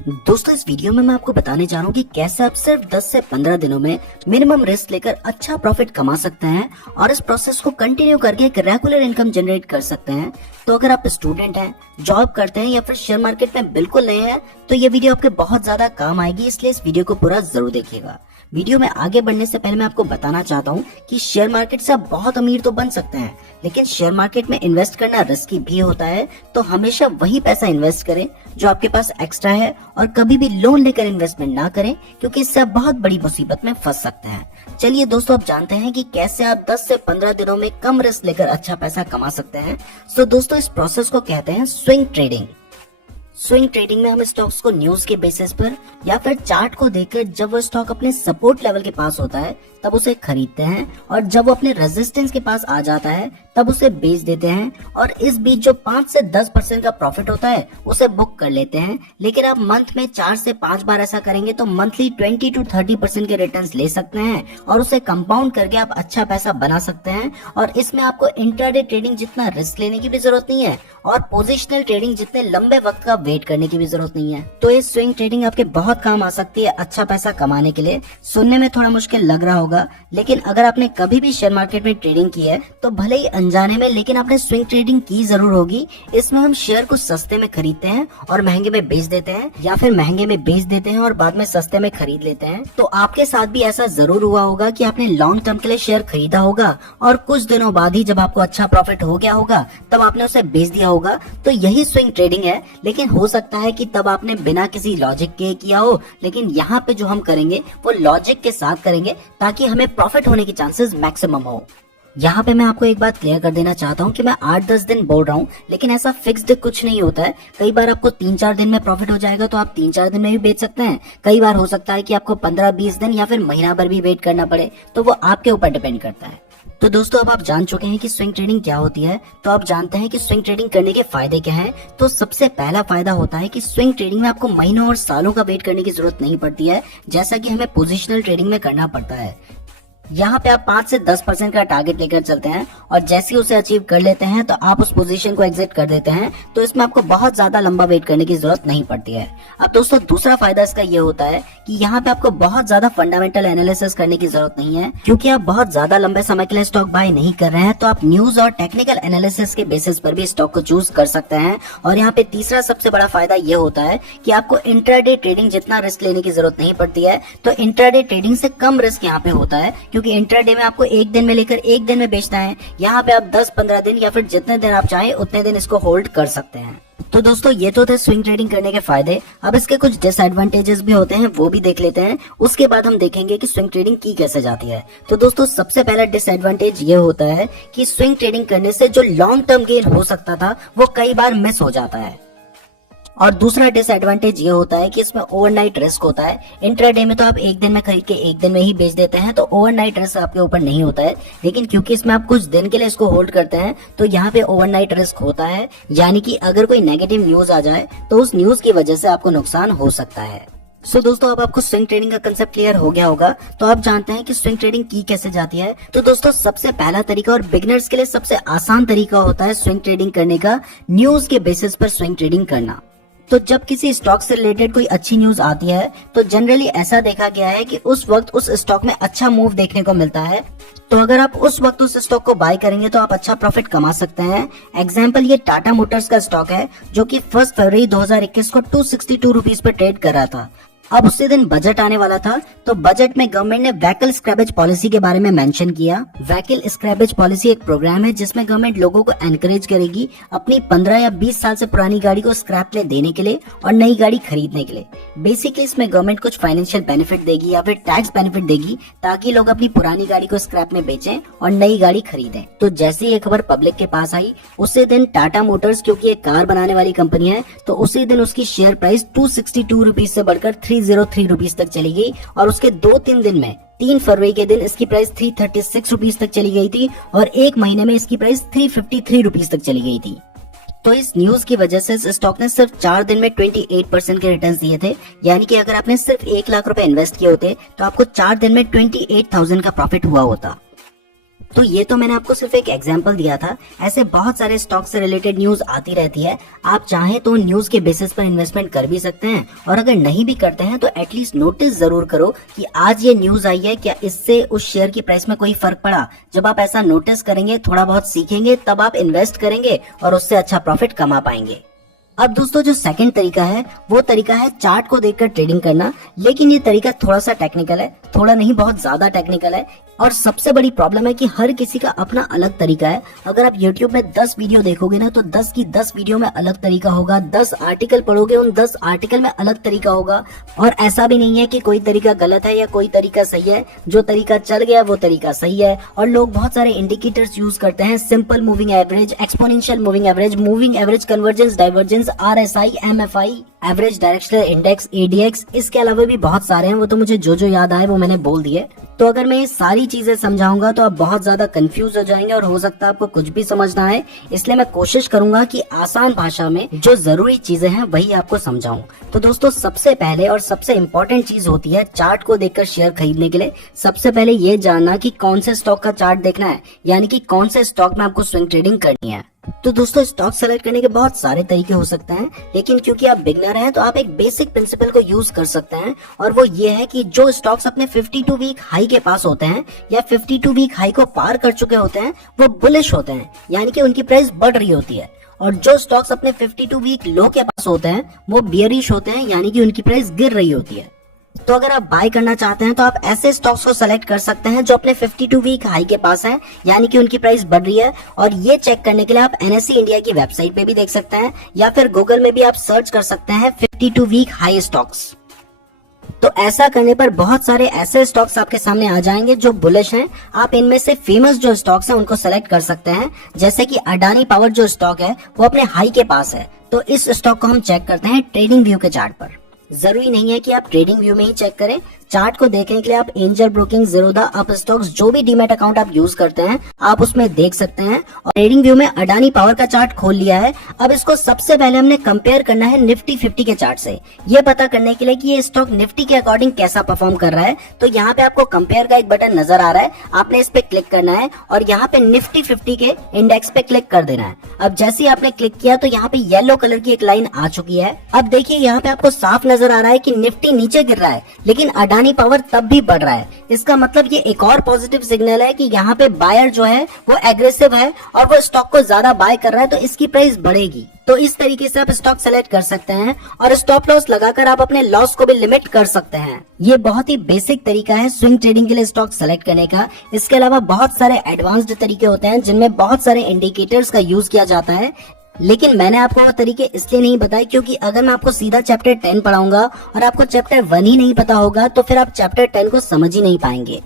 दोस्तों इस वीडियो में मैं आपको बताने जा रहा हूँ कि कैसे आप सिर्फ 10 से 15 दिनों में मिनिमम रिस्क लेकर अच्छा प्रॉफिट कमा सकते हैं और इस प्रोसेस को कंटिन्यू करके एक रेगुलर इनकम जनरेट कर सकते हैं। तो अगर आप स्टूडेंट हैं, जॉब करते हैं या फिर शेयर मार्केट में बिल्कुल नए हैं तो ये वीडियो आपके बहुत ज्यादा काम आएगी, इसलिए इस वीडियो को पूरा जरूर देखिएगा। वीडियो में आगे बढ़ने से पहले मैं आपको बताना चाहता हूँ कि शेयर मार्केट से आप बहुत अमीर तो बन सकते हैं, लेकिन शेयर मार्केट में इन्वेस्ट करना रिस्की भी होता है। तो हमेशा वही पैसा इन्वेस्ट करें जो आपके पास एक्स्ट्रा है और कभी भी लोन लेकर इन्वेस्टमेंट ना करें, क्योंकि इससे आप बहुत बड़ी मुसीबत में फंस सकते हैं। चलिए दोस्तों, आप जानते हैं कि कैसे आप 10 से 15 दिनों में कम रिस्क लेकर अच्छा पैसा कमा सकते हैं। तो दोस्तों इस प्रोसेस को कहते हैं स्विंग ट्रेडिंग। स्विंग ट्रेडिंग में हम स्टॉक्स को न्यूज के बेसिस पर या फिर चार्ट को देखकर जब वो स्टॉक अपने सपोर्ट लेवल के पास होता है तब उसे खरीदते हैं, और जब वो अपने रेजिस्टेंस के पास आ जाता है तब उसे बेच देते हैं, और इस बीच जो 5 से 10% का प्रॉफिट होता है उसे बुक कर लेते हैं। लेकिन आप मंथ में 4 से 5 बार ऐसा करेंगे तो मंथली 20 to 30% के रिटर्न्स ले सकते हैं और उसे कंपाउंड करके आप अच्छा पैसा बना सकते हैं। और इसमें आपको इंट्राडे ट्रेडिंग जितना रिस्क लेने की भी जरूरत नहीं है और पोजिशनल ट्रेडिंग जितने लंबे वक्त का वेट करने की भी जरूरत नहीं है। तो ये स्विंग ट्रेडिंग आपके बहुत काम आ सकती है अच्छा पैसा कमाने के लिए। सुनने में थोड़ा मुश्किल लग रहा होगा, लेकिन अगर आपने कभी भी शेयर मार्केट में ट्रेडिंग की है तो भले ही अनजाने में, लेकिन आपने स्विंग ट्रेडिंग की जरूर होगी। इसमें हम शेयर को सस्ते में खरीदते हैं और महंगे में बेच देते हैं, या फिर महंगे में बेच देते हैं और बाद में सस्ते में खरीद लेते हैं। तो आपके साथ भी ऐसा जरूर हुआ होगा कि आपने लॉन्ग टर्म के लिए शेयर खरीदा होगा और कुछ दिनों बाद ही जब आपको अच्छा प्रॉफिट हो गया होगा तब आपने उसे बेच दिया होगा। तो यही स्विंग ट्रेडिंग है, लेकिन हो सकता है कि तब आपने बिना किसी लॉजिक के किया हो, लेकिन यहाँ पे जो हम करेंगे वो लॉजिक के साथ करेंगे ताकि हमें प्रॉफिट होने की चांसेस मैक्सिमम हो। यहाँ पे मैं आपको एक बात क्लियर कर देना चाहता हूँ कि मैं 8-10 दिन बोल रहा हूँ, लेकिन ऐसा फिक्स्ड कुछ नहीं होता है। कई बार आपको 3-4 दिन में प्रॉफिट हो जाएगा तो आप 3-4 दिन में भी बेच सकते हैं। कई बार हो सकता है कि आपको 15-20 दिन या फिर महीना भर भी वेट करना पड़े, तो वो आपके ऊपर डिपेंड करता है। तो दोस्तों अब आप जान चुके हैं कि स्विंग ट्रेडिंग क्या होती है, तो आप जानते हैं कि स्विंग ट्रेडिंग करने के फायदे क्या हैं। तो सबसे पहला फायदा होता है कि स्विंग ट्रेडिंग में आपको महीनों और सालों का वेट करने की जरूरत नहीं पड़ती है, जैसा कि हमें पोजिशनल ट्रेडिंग में करना पड़ता है। यहाँ पे आप 5 से 10% का टारगेट लेकर चलते हैं और जैसे ही उसे अचीव कर लेते हैं तो आप उस पोजीशन को एग्जिट कर देते हैं। तो इसमें आपको बहुत ज्यादा लंबा वेट करने की जरूरत नहीं पड़ती है। अब दोस्तों दूसरा फायदा इसका ये होता है कि यहाँ पे आपको बहुत ज्यादा फंडामेंटल एनालिसिस करने की जरूरत नहीं है, क्योंकि आप बहुत ज्यादा लंबे समय के लिए स्टॉक बाय नहीं कर रहे हैं। तो आप न्यूज और टेक्निकल एनालिसिस के बेसिस पर भी स्टॉक को चूज कर सकते हैं। और यहाँ पे तीसरा सबसे बड़ा फायदा ये होता है कि आपको इंट्राडे ट्रेडिंग जितना रिस्क लेने की जरूरत नहीं पड़ती है। तो इंट्राडे ट्रेडिंग से कम रिस्क यहाँ पे होता है, क्योंकि इंट्राडे में आपको एक दिन में लेकर एक दिन में बेचना है। यहाँ पे आप 10-15 दिन या फिर जितने दिन आप चाहें उतने दिन इसको होल्ड कर सकते हैं। तो दोस्तों ये तो थे स्विंग ट्रेडिंग करने के फायदे। अब इसके कुछ डिसएडवांटेजेस भी होते हैं, वो भी देख लेते हैं। उसके बाद हम देखेंगे कि स्विंग ट्रेडिंग की कैसे जाती है। तो दोस्तों सबसे पहला डिसएडवांटेज ये होता है कि स्विंग ट्रेडिंग करने से जो लॉन्ग टर्म गेन हो सकता था वो कई बार मिस हो जाता है। और दूसरा डिसएडवांटेज ये होता है कि इसमें ओवरनाइट रिस्क होता है। इंट्राडे में तो आप एक दिन में खरीद के एक दिन में ही बेच देते हैं, तो ओवरनाइट रिस्क आपके ऊपर नहीं होता है। लेकिन क्योंकि इसमें आप कुछ दिन के लिए इसको होल्ड करते हैं तो यहाँ पे ओवरनाइट रिस्क होता है, यानी कि अगर कोई नेगेटिव न्यूज आ जाए तो उस न्यूज की वजह से आपको नुकसान हो सकता है। सो दोस्तों अब आपको स्विंग ट्रेडिंग का कंसेप्ट क्लियर हो गया होगा। तो आप जानते हैं कि स्विंग ट्रेडिंग की कैसे जाती है। तो दोस्तों सबसे पहला तरीका और बिगिनर्स के लिए सबसे आसान तरीका होता है स्विंग ट्रेडिंग करने का, न्यूज के बेसिस पर स्विंग ट्रेडिंग करना। तो जब किसी स्टॉक से रिलेटेड कोई अच्छी न्यूज आती है तो जनरली ऐसा देखा गया है कि उस वक्त उस स्टॉक में अच्छा मूव देखने को मिलता है। तो अगर आप उस वक्त उस स्टॉक को बाय करेंगे तो आप अच्छा प्रॉफिट कमा सकते हैं। एग्जांपल ये टाटा मोटर्स का स्टॉक है, जो कि 1 फरवरी 2021 को 262 रुपीज पे ट्रेड कर रहा था। अब उसी दिन बजट आने वाला था, तो बजट में गवर्नमेंट ने व्हीकल स्क्रैपेज पॉलिसी के बारे में मेंशन किया। व्हीकल स्क्रैपेज पॉलिसी एक प्रोग्राम है जिसमें गवर्नमेंट लोगों को एनकरेज करेगी अपनी 15 या 20 साल से पुरानी गाड़ी को स्क्रैप ले देने के लिए और नई गाड़ी खरीदने के लिए। बेसिकली इसमें गवर्नमेंट कुछ फाइनेंशियल बेनिफिट देगी या फिर टैक्स बेनिफिट देगी ताकि लोग अपनी पुरानी गाड़ी को स्क्रैप में बेचें और नई गाड़ी खरीदें। तो जैसे ये खबर पब्लिक के पास आई उसी दिन टाटा मोटर्स, क्योंकि एक कार बनाने वाली कंपनी है, तो उसी दिन उसकी शेयर प्राइस 262 रुपीज से बढ़कर 303 रुपीज तक चली गई। और उसके 2-3 दिन में 3 फरवरी के दिन इसकी प्राइस 336 रुपीज तक चली गई थी और एक महीने में इसकी प्राइस 353 रुपीज तक चली गई थी। तो इस न्यूज की वजह से इस स्टॉक ने सिर्फ 4 दिन में 28% के रिटर्न्स दिए थे। यानी कि अगर आपने सिर्फ 1 लाख रुपए इन्वेस्ट किए होते तो आपको 4 दिन में 28,000 का प्रॉफिट हुआ होता। तो ये तो मैंने आपको सिर्फ एक एग्जांपल दिया था। ऐसे बहुत सारे स्टॉक से रिलेटेड न्यूज आती रहती है। आप चाहें तो न्यूज के बेसिस पर इन्वेस्टमेंट कर भी सकते हैं, और अगर नहीं भी करते हैं तो एटलीस्ट नोटिस जरूर करो कि आज ये न्यूज आई है, क्या इससे उस शेयर की प्राइस में कोई फर्क पड़ा। जब आप ऐसा नोटिस करेंगे, थोड़ा बहुत सीखेंगे, तब आप इन्वेस्ट करेंगे और उससे अच्छा प्रॉफिट कमा पाएंगे। अब दोस्तों जो सेकंड तरीका है वो तरीका है चार्ट को देखकर ट्रेडिंग करना। लेकिन ये तरीका थोड़ा सा टेक्निकल है, थोड़ा नहीं बहुत ज्यादा टेक्निकल है, और सबसे बड़ी प्रॉब्लम है कि हर किसी का अपना अलग तरीका है। अगर आप YouTube में 10 वीडियो देखोगे ना, तो 10 की 10 वीडियो में अलग तरीका होगा। 10 आर्टिकल पढ़ोगे, उन 10 आर्टिकल में अलग तरीका होगा। और ऐसा भी नहीं है कि कोई तरीका गलत है या कोई तरीका सही है। जो तरीका चल गया वो तरीका सही है। और लोग बहुत सारे इंडिकेटर्स यूज करते हैं, simple moving average, exponential moving average, convergence, divergence, RSI, MFI, average directional index, ADX। इसके अलावा भी बहुत सारे हैं, वो तो मुझे जो याद आए वो मैंने बोल दिए। तो अगर मैं ये सारी चीजें समझाऊंगा तो आप बहुत ज्यादा कंफ्यूज हो जाएंगे और हो सकता है आपको कुछ भी समझना है। इसलिए मैं कोशिश करूंगा कि आसान भाषा में जो जरूरी चीजें हैं वही आपको समझाऊं। तो दोस्तों सबसे पहले और सबसे इम्पोर्टेंट चीज होती है चार्ट को देखकर शेयर खरीदने के लिए सबसे पहले ये जानना कि कौन से स्टॉक का चार्ट देखना है, यानी कि कौन से स्टॉक में आपको स्विंग ट्रेडिंग करनी है। तो दोस्तों स्टॉक सेलेक्ट करने के बहुत सारे तरीके हो सकते हैं, लेकिन क्योंकि आप बिगनर हैं तो आप एक बेसिक प्रिंसिपल को यूज कर सकते हैं, और वो ये है कि जो स्टॉक्स अपने 52 वीक हाई के पास होते हैं या 52 वीक हाई को पार कर चुके होते हैं वो बुलिश होते हैं, यानी कि उनकी प्राइस बढ़ रही होती है। और जो स्टॉक्स अपने 52 वीक लो के पास होते हैं वो बियरिश होते हैं, यानी कि उनकी प्राइस गिर रही होती है। तो अगर आप बाय करना चाहते हैं तो आप ऐसे स्टॉक्स को सेलेक्ट कर सकते हैं जो अपने 52 वीक हाई के पास हैं, यानी कि उनकी प्राइस बढ़ रही है। और ये चेक करने के लिए आप NSE इंडिया की वेबसाइट पे भी देख सकते हैं, या फिर गूगल में भी आप सर्च कर सकते हैं 52 वीक हाई स्टॉक्स। तो ऐसा करने पर बहुत सारे ऐसे स्टॉक्स आपके सामने आ जाएंगे जो बुलिश हैं। आप इनमें से फेमस जो स्टॉक्स हैं उनको सेलेक्ट कर सकते हैं, जैसे कि अडानी पावर जो स्टॉक है वो अपने हाई के पास है। तो इस स्टॉक को हम चेक करते हैं ट्रेडिंग व्यू के चार्ट पर। जरूरी नहीं है कि आप ट्रेडिंग व्यू में ही चेक करें, चार्ट को देखने के लिए आप angel broking, Zerodha, up stocks, जो भी डीमैट अकाउंट आप यूज करते हैं आप उसमें देख सकते हैं। और ट्रेडिंग व्यू में अडानी पावर का चार्ट खोल लिया है। अब इसको सबसे पहले हमने कंपेयर करना है निफ्टी 50 के चार्ट से, ये पता करने के लिए कि ये स्टॉक निफ्टी के अकॉर्डिंग कैसा परफॉर्म कर रहा है। तो यहाँ पे आपको कंपेयर का एक बटन नजर आ रहा है, आपने इस पे क्लिक करना है और यहाँ पे निफ्टी 50 के इंडेक्स पे क्लिक कर देना है। अब जैसे ही आपने क्लिक किया तो यहाँ पे येलो कलर की एक लाइन आ चुकी है। अब देखिए यहाँ पे आपको साफ नजर आ रहा है कि निफ्टी नीचे गिर रहा है, लेकिन अडानी पावर तब भी बढ़ रहा है। इसका मतलब ये एक और पॉजिटिव सिग्नल है कि यहाँ पे बायर जो है वो एग्रेसिव है और वो स्टॉक को ज्यादा बाय कर रहा है, तो इसकी प्राइस बढ़ेगी। तो इस तरीके से आप स्टॉक सेलेक्ट कर सकते हैं और स्टॉप लॉस लगाकर आप अपने लॉस को भी लिमिट कर सकते हैं। ये बहुत ही बेसिक तरीका है स्विंग ट्रेडिंग के लिए स्टॉक सेलेक्ट करने का। इसके अलावा बहुत सारे एडवांस्ड तरीके होते हैं जिनमें बहुत सारे इंडिकेटर्स का यूज किया जाता है, लेकिन मैंने आपको वो तरीके इसलिए नहीं बताए क्योंकि अगर मैं आपको सीधा चैप्टर 10 पढ़ाऊंगा और आपको चैप्टर 1 ही नहीं पता होगा तो फिर आप चैप्टर 10 को समझ ही नहीं पाएंगे।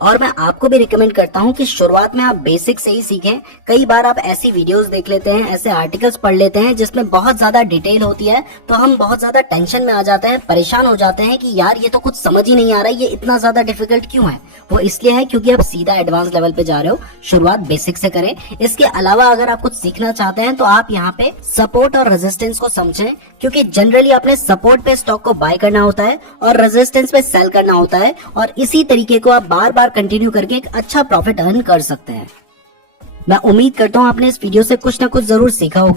और मैं आपको भी रिकमेंड करता हूं कि शुरुआत में आप बेसिक से ही सीखें। कई बार आप ऐसी वीडियोस देख लेते हैं, ऐसे आर्टिकल्स पढ़ लेते हैं जिसमें बहुत ज्यादा डिटेल होती है, तो हम बहुत ज्यादा टेंशन में आ जाते हैं, परेशान हो जाते हैं कि यार ये तो कुछ समझ ही नहीं आ रहा है, ये इतना ज्यादा डिफिकल्ट क्यों है। वो इसलिए है क्योंकि आप सीधा एडवांस लेवल पे जा रहे हो। शुरुआत बेसिक से करें। इसके अलावा अगर आप कुछ सीखना चाहते हैं तो आप यहाँ पे सपोर्ट और रेजिस्टेंस को समझें, क्योंकि जनरली अपने सपोर्ट पे स्टॉक को बाय करना होता है और रेजिस्टेंस पे सेल करना होता है, और इसी तरीके को आप बार बार कंटिन्यू करके एक अच्छा प्रॉफिट अर्न कर सकते हैं। मैं उम्मीद करता हूँ आपने इस वीडियो से कुछ ना कुछ जरूर सीखा होगा।